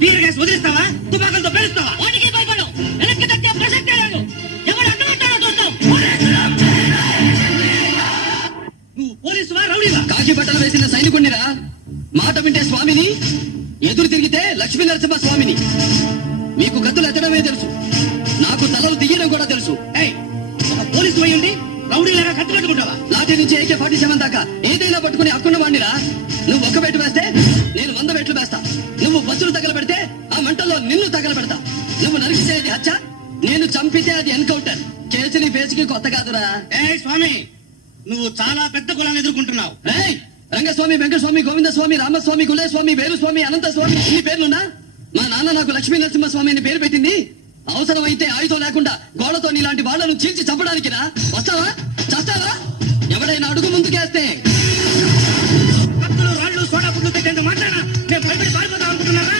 beer gas వదిలిస్తావా తుపాకులతో పేలుస్తావా వాటికి భయపడు వెనక్కి తగ్గే ప్రసక్తే లేదు ఎవరు అడ్డమంటాడో చూస్తాం నువ్వు పోలీసువా రౌడీవా కాకి బట్టలు వేసిన సైనికుడినిరా మాట వింటే స్వామిని ఎదురు తిరిగితే లక్ష్మీ నరసింహ స్వామిని మీకు కత్తులు ఎత్తడమే తెలుసు నాకు తలలు తీయడం కూడా తెలుసు ఒక పోలీసు పోయింది రౌడీలాగా కత్తి పట్టుకుంటావా లాఠీ నుంచి AK-47 దాకా ఏదైనా పట్టుకుని హక్కున్న వాడినిరా నువ్వు ఒక్క బెట్టు వేస్తే నేను 100 బెట్లు వేస్తా నువ్వు బస్సులు తగలబెడితే ఆ మంటల్లో నిన్ను తగలబెడతా నువ్వు నరికితే అది హత్య నేను చంపితే అది ఎన్కౌంటర్ కేసు నీ ఫేసుకి కొత్త కాదురా స్వామి నువ్వు చాలా పెద్ద కులాన్ని ఎదుర్కొంటున్నావు రంగస్వామి వెంకటస్వామి గోవిందస్వామి రామస్వామి కులేస్వామి వేలుస్వామి అనంతస్వామి ఇన్ని పేర్లున్నా మా నాన్న నాకు లక్ష్మీ నరసింహస్వామి అని పేరు పెట్టింది అవసరమైతే ఆయుధం లేకుండా గోడతో నీలాంటి వాళ్లను చీల్చి చంపడానికి రా వస్తావా చస్తావా ఎవడైనా అడుగు ముందుకేస్తే కత్తులు రాళ్ళు సోడా పుట్లు పెట్టేంత మాట్లాడా నేను భయపడి పారిపోతాం అనుకుంటున్నారా